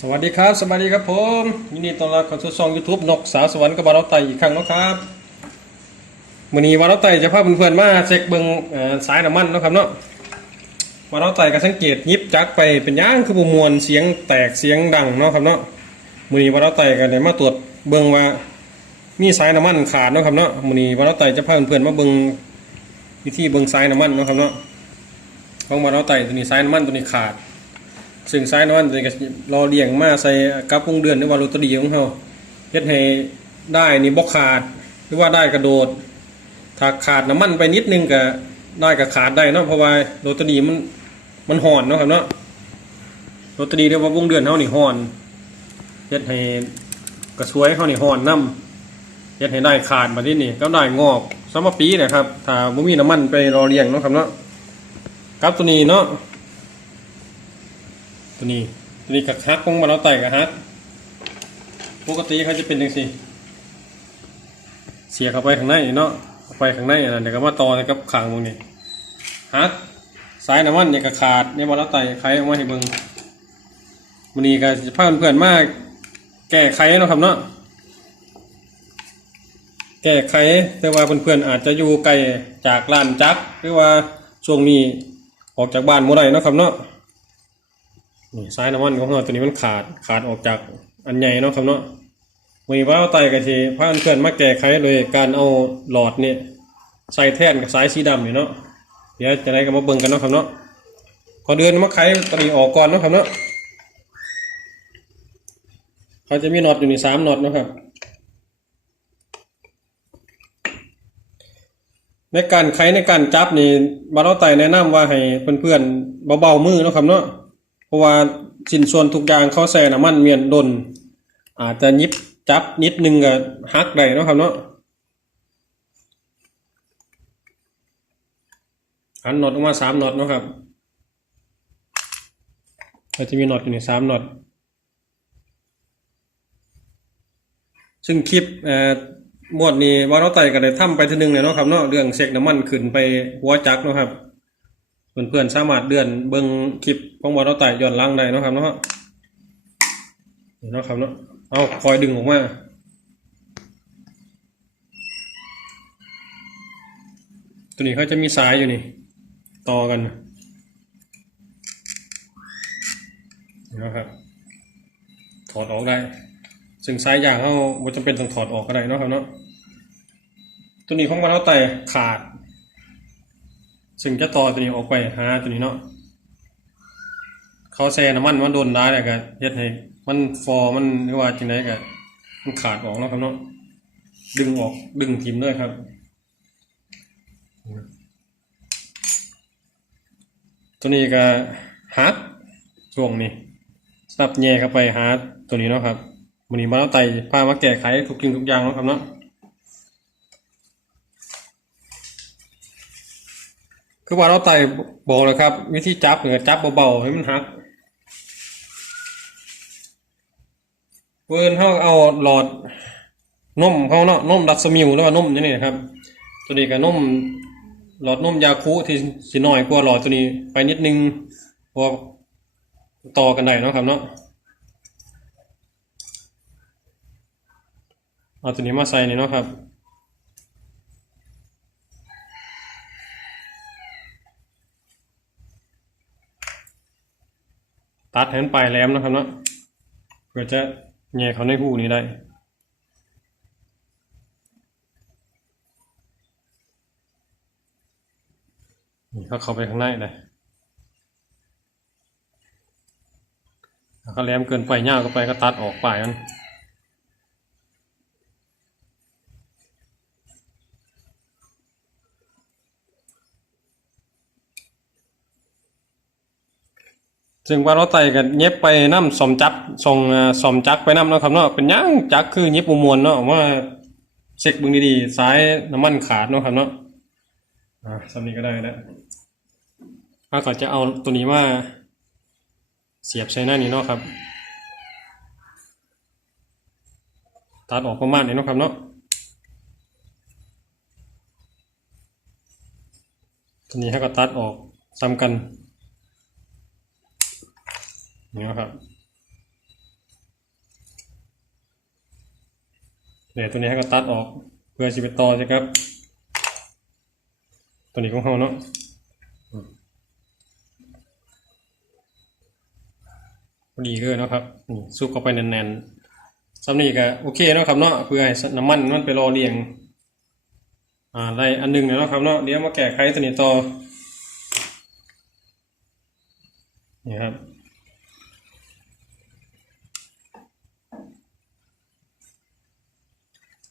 สวัสดีครับ สวัสดีครับผมยินดีต้อนรับเข้าสู่ช่อง YouTube นกสาวสวรรค์กับบาราไตอีกครั้งนะครับวันนี้บาราไตจะพาเพื่อนๆมาเช็คเบิ้งสายน้ำมันนะครับเนาะบาราไตก็สังเกตยิบจักไปเป็นย่างคือบ่มวนเสียงแตกเสียงดังเนาะครับเนาะมื้อนี้บาราไตก็ได้มาตรวจเบิ่งว่ามีสายน้ำมันขาดเนาะครับเนาะมื้อนี้บาราไตจะพาเพื่อนๆมาเบิ่งวิธีเบิ่งสายน้ำมันเนาะครับเนาะของบาราไตตัวนี้สายน้ำมันตัวนี้ขาด ซึ่งสายน้ำมันตัวนี้ก็รอเลี้ยงมาใส่กับวงเดือนหรือว่าโรตารีของเขาเฮ็ดให้ได้นี่บ่ขาดหรือว่าได้กระโดด ถ้าขาดน้ำมันไปนิดนึงก็ได้ก็ขาดได้เนาะเพราะว่าโรตารีมันมันห่อนเนาะครับเนาะโรตารีเรียกว่าวงเดือนเฮานี่ห่อนเฮ็ดให้กระสวยเฮานี่ห่อนนํเฮ็ดให้ได้ขาดมาที่นี่ก็ได้งอกสำหรับปีนะครับถ้าบ่มีน้ำมันไปรอเลี้ยงเนาะครับเนาะครับตัวนี้เนาะ ตัวนี้ตัวนี้กับฮักของมันเราไต่กับฮักปกติเขาจะเป็นยังสิเสียเข้าไปข้างในเนาะเข้าไปข้างในนะเดี๋ยวก็มาต่อกับขางตรงนี้ฮักสายน้ำมันเนี่ยก็ขาดเนี่ยมันเราไต่ไขออกมาให้เบิ่งมันนี้ก็จะพาเพื่อนๆมากแก้ไขเนาะครับเนาะแก้ไขแต่ว่าเพื่อนๆอาจจะอยู่ไกลจากลานจัก หรือว่าช่วงนี้ออกจากบ้านเมื่อไรเนาะครับเนาะ นี่สายน้ำมันของเราตัวนี้มันขาดขาดออกจากอันใหญ่เนาะครับเนาะมีว่าเอาไตกะทีพาเพื่อนมาแก้ไขโดยการเอาหลอดเนี่ยใส่แท่นกับสายสีดำนี่เนาะเดี๋ยวจะได้ก็มาเบิ่งกันเนาะครับเนาะก่อนเดือนมาไขตัวนี้ออกก่อนเนาะครับเนาะเขาจะมีน็อตอยู่ในสามน็อตเนาะครับในการไขในการจับนี่บาร์ไตแนะนำว่าให้เพื่อนๆเบาๆมือเนาะครับเนาะ เพราะว่าสินส่วนทุกอย่างเขาใส่น้ำมันเมียนดน อาจจะยิบจับนิดนึงก็ฮักได้นะครับเนาะหันน็อตออกมาสามน็อตนะครับก็จะมีน็อตอยู่ในสามน็อตซึ่งคลิปเอ่อหมวดนี้ว่าเราไต่ก็ได้ทำไปทีนึงเลยเนาะครับเนาะเรื่องเช็คน้ำมันขึ้นไปหัวจักเนาะครับ เพื่อนๆสามารถเดือนเบิ่งคลิปของบอลเราไต่ย้อนล่างได้นะครับเนาะนี่เนาะครับเนาะเอาคอยดึงออกมาตัวนี้เขาจะมีสายอยู่นี่ ต่อกันนี่นะครับ ถอดออกได้ ซึ่งสายยางเขาไม่จำเป็นต้องถอดออกก็ได้นะครับเนาะตัวนี้ของบอลเราไต่ขาด ซึ่งจะต่อตัวนี้ออกไปหาตัวนี้เนาะเขาแซ่น้ำมันมันโดนได้แล้วก็เฮ็ดให้มันฟอมันหรือว่าจังไดก็มันขาดออกเนาะครับเนาะดึงออกดึงทิมด้วยครับตัวนี้ก็ฮักช่วงนี้สับแย่เข้าไปหาร์ตัวนี้เนาะครับวันนี้มาแล้วไต่พามาแก้ไขทุกสิ่งทุกอย่างเนาะครับเนาะ คือว่าเราไต่บอกเลยครับ วิธีจับเนี่ยจับเบาๆให้มันหักเวิร์นเขาเอาหลอดนมเขาเนาะนมดักสมิวหรือว่านมนี่นี่ครับ ตัวนี้กับนมหลอดนมยาคูที่สิน้อยกว่าหลอดตัวนี้ไปนิดนึงพอต่อกันได้นะครับเนาะเอาตัวนี้มาใส่นี่เนาะครับ ตัดแหนปลายแหลมนะครับเนาะเพื่อจะแง่เขาในหูนี้ได้นี่เขาเข้าไปข้างในเลยถ้าเขาแหลมเกินไปยาวก็ไปก็ตัดออกปลายมัน ซึ่งว่าเราไต่กันเย็บไปน้ำสมจักส่งสมจักไปน้ำนะครับเนาะเป็นหยังจักคือเย็บมมวนเนาะว่าเช็คเบึงดีๆสายน้ำมันขาดเนาะครับเนาะอ่าสำนี้ก็ได้แล้วถ้าก็จะเอาตัวนี้มาเสียบใช้หน้านี้เนาะครับ ตัดออกประมาณนี้เนาะครับเนาะตัวนี้ให้ก็ตัดออกซ้ำกัน นี่ครับเหลือตัวนี้ให้ก็ตัดออกเพื่อชิบต่อใช่ครับ ตัวนี้ของเขาเนาะพอดีเลยนะครับซุกเข้าไปแน่นๆสำนีก็โอเคนะครับเนาะเพื่อให้น้ำมันมันไปรอเรียง อ่าไรอันนึงนะครับเนาะเดี๋ยวมาแกะไข่ตัวนี้ต่อนี่ครับ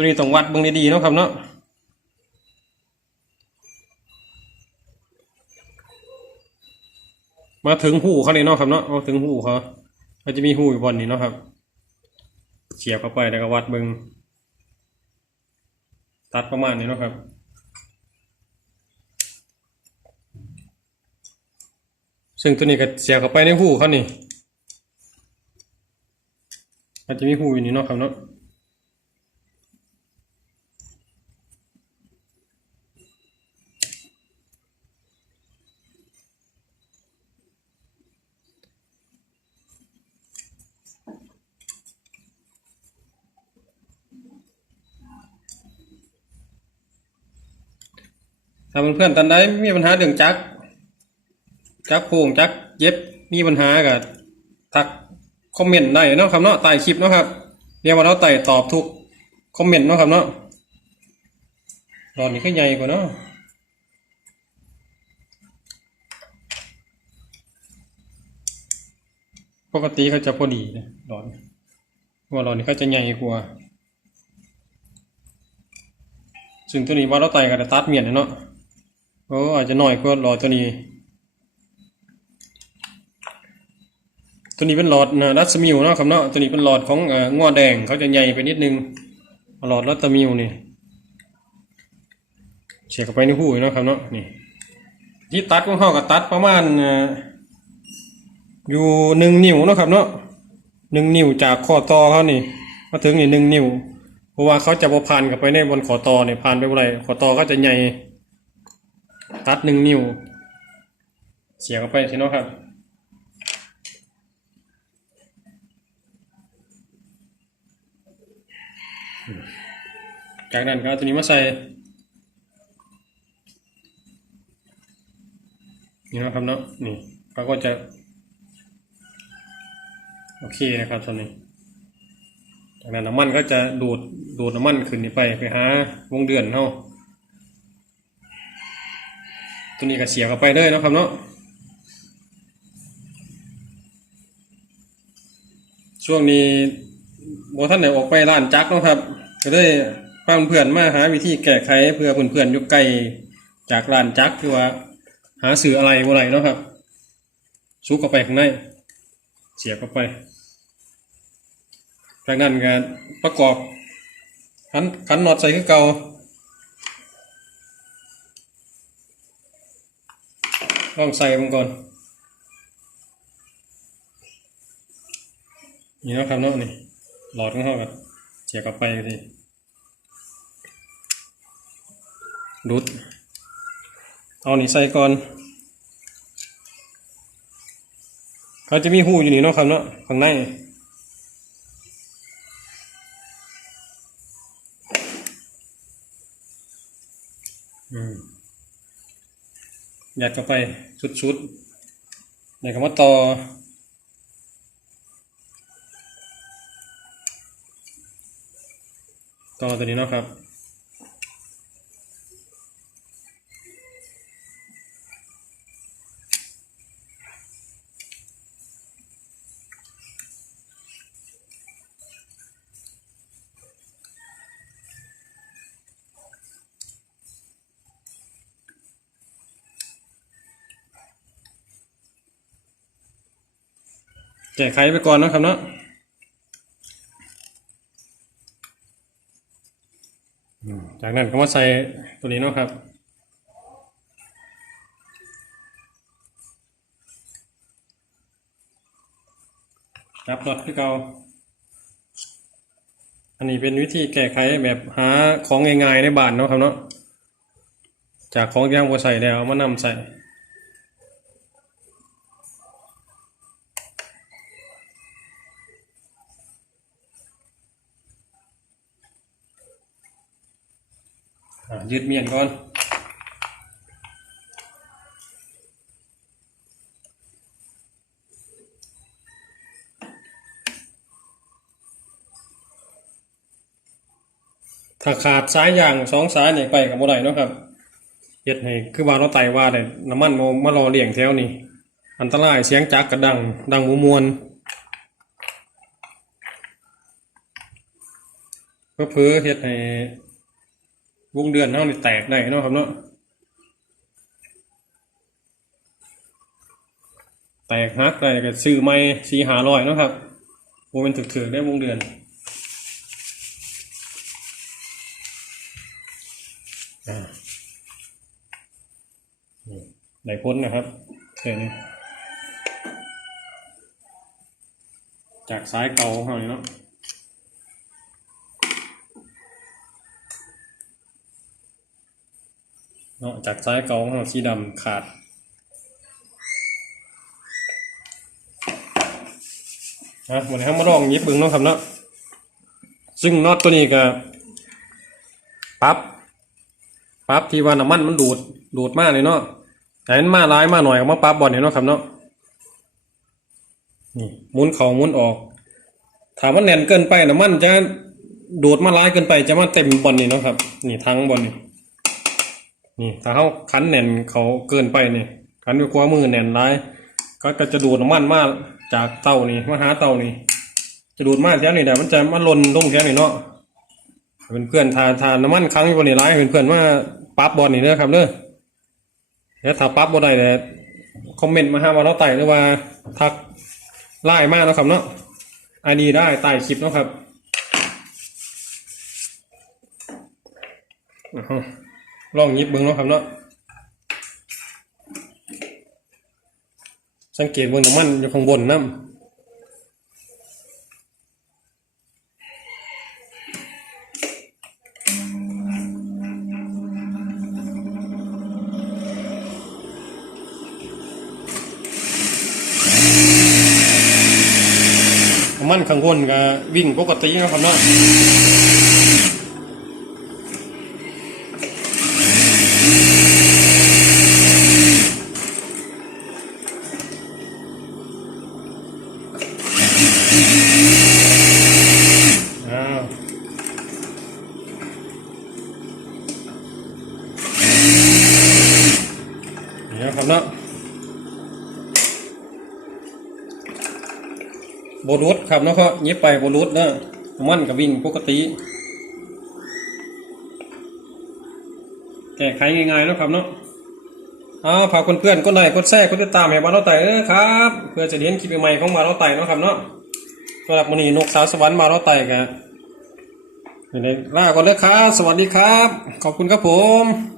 ตัวนี้ต้องวัดเบิ่งดีๆเนาะครับเนาะมาถึงหูเขาเลยเนาะครับเนาะมาถึงหูเขาเขาจะมีหูอยู่บนนี้เนาะครับเสียบเข้าไปแล้วก็วัดเบิงตัดประมาณนี้เนาะครับ ซึ่งตัวนี้ก็เสียบเข้าไปในหูเขานี่มันจะมีหูอยู่นี่เนาะครับเนาะ ถ้าเพื่อนๆท่านใดมีปัญหาเรื่องจักจักโค้งจักเย็บมีปัญหาก็ทักคอมเมนต์ได้เนาะครับเนาะใต้คลิปเนาะครับเรียกว่าเราไต่ตอบทุกคอมเมนต์เนาะครับเนาะรอนนี้ก็ใหญ่กว่าเนาะปกติเขาจะพอดีนะรอนว่ารอนนี้เขาจะใหญ่กว่าซึ่งตัวนี้ว่าเราไต่ก็จะตัดเมียนเนาะ โอ้อาจจะน้อยกว่ารอตัวนี้ ตัวนี้เป็นหลอดนะรัสมิวนะครับเนาะตัวนี้เป็นหลอดของอ่องอแดงเขาจะใหญ่ไปนิดนึงหลอดรัสมิวนี่เฉียบเข้าไปในหูเนะครับเนาะนี่ที่ตัดของเขาก็ตัดประมาณอยู่หนึ่งนิ้วนะครับเนาะหนึ่งนิ้วจากข้อต่อเขานี่มาถึงนี่หนึ่งนิ้ว เพราะว่าเขาจะพอผ่านกับไปในบนขอต่อเนี่ยผ่านไปเมื่อไรขอต่อก็จะใหญ่ ตัดหนึ่งนิ้ว เสียบเข้าไปสิเนาะครับจากนั้นก็เอาตัวนี้มาใส่นี่นะครับเนาะนี่เขาก็จะโอเคนะครับตอนนี้จากนั้นน้ำมันก็จะดูดดูดน้ำมันขึ้นไปไปหาวงเดือนเท่า ตัวนี้ก็เสียบเข้าไปเลยนะครับเนาะช่วงนี้โบท่านไหนออกไปร้านจักเนาะครับ ก็เลยพาเพื่อนมาหาวิธีแก้ไขเพื่อเพื่อนๆอยุกไกลจากร้านจักคือว่า หาสื่ออะไรบ่ไรเนาะครับซุกเข้าไปข้างในเสียบเข้าไปจากนั้นก็ประกอบขันขันน็อตใส่คือเก่า ลองใส่มันก่อน นี่นะครับเนาะนี่ หลอดของเขาครับเสียกับไปทีดุดเอานี่ใส่ก่อน เขาจะมีหูอยู่นี่เนาะครับเนาะข้างในอืม ยัดเข้าไปชุดๆในคำว่าต่อต่อตัวนี้เนาะครับ ก้ไขไปก่อนนะครับเนาะจากนั้นก็มาใส่ตัวนี้เนาะครับครับรถคือเก่าอันนี้เป็นวิธีแก้ไขแบบหาของง่ายๆในบ้านเนาะครับเนาะจากของยังบ่ใส่แล้วมานำใส่ ยืดเมียนก่อนถ้าขาดสายยางสองสายเนี่ยไปกับบ่ได้เนาะครับเฮ็ดให้คือว่าเราไต่ว่าได้น้ำมันมามารอเลี้ยงแถวนี้อันตรายเสียงจักกระดังดังมมวนเพื่อเพื่อเฮ็ดให้ วงเดือนเฮานี่แตกได้เนาะครับเนาะแตกฮักได้ก็ซื้อใหม่สีหาร้อยเนาะครับบ่เป็นถึกๆได้วงเดือนอ่านี่ได้พ้นนะครับเห็นจากซ้ายเก่าเราเนาะ เนาะจากซ้ายเก่าของเราสีดำขาด นะวันนี้เรามาลองยิบเบึงเนาะครับเนาะซึ่งน็อตตัวนี้ก็ปรับปั๊บที่ว่าน้ำมันมันดูดดูดมากเลยเนาะแต่นั้นมาร้ายมาหน่อยก็มาปั๊บบอลเนี่ยเนาะครับเนาะนี่มุนเข่ามุนออก ถามว่าแน่นเกินไปน้ำมันจะดูดมาร้ายเกินไปจะมาเต็มบอลนี่เนาะครับ นี่ทั้งบอลนี่ นี่ถ้าเขาคันแน่นเขาเกินไปนี่คันด้วยความมือแน่นร้ายก็จะดูดน้ำมันมากจากเตานี่มาหาเตานี่จะดูดมากแถวนี่แต่มันจะมาลนลงแถวนี่เนาะเป็นเพื่อนทาทานน้ำมันครั้งอยู่บนนี้ร้ายเป็นเพื่อนว่าปั๊บบอลนี่เด้อครับเด้อแล้วถ้าปั๊บบอลใดเนี่ยคอมเมนต์มาห้ามาเราไต่หรือว่าทักไล่มากนะครับเนาะอันนี้ได้ไต่คลิปนะครับอ้าว ลองหยิบเบิ้งเนาะครับเนาะสังเกตเบิ้งน้ำมันอยู่ข้างบนน้ำมันข้างบนก็วิ่งปกตินะครับเนาะอ้าวนี่นะครับเนาะ โบรูดครับนาะเขาเย็บไปโบรูดเนาะมันกับวิ่งปกติ แก้ไขง่ายๆนะครับเนาะเอาฝากเพื่อนๆกดไลค์กดแชร์กดติดตามให้บ้านเราไต่เด้อครับ เพื่อจะได้เห็นคลิปใหม่ของบ้านเราไต่เนาะครับเนาะสำหรับมื้อนี้นกสาวสวรรค์บ้าเราไต่กันอยู่ในล่าก่อนเด้อครับ สวัสดีครับ ขอบคุณครับผม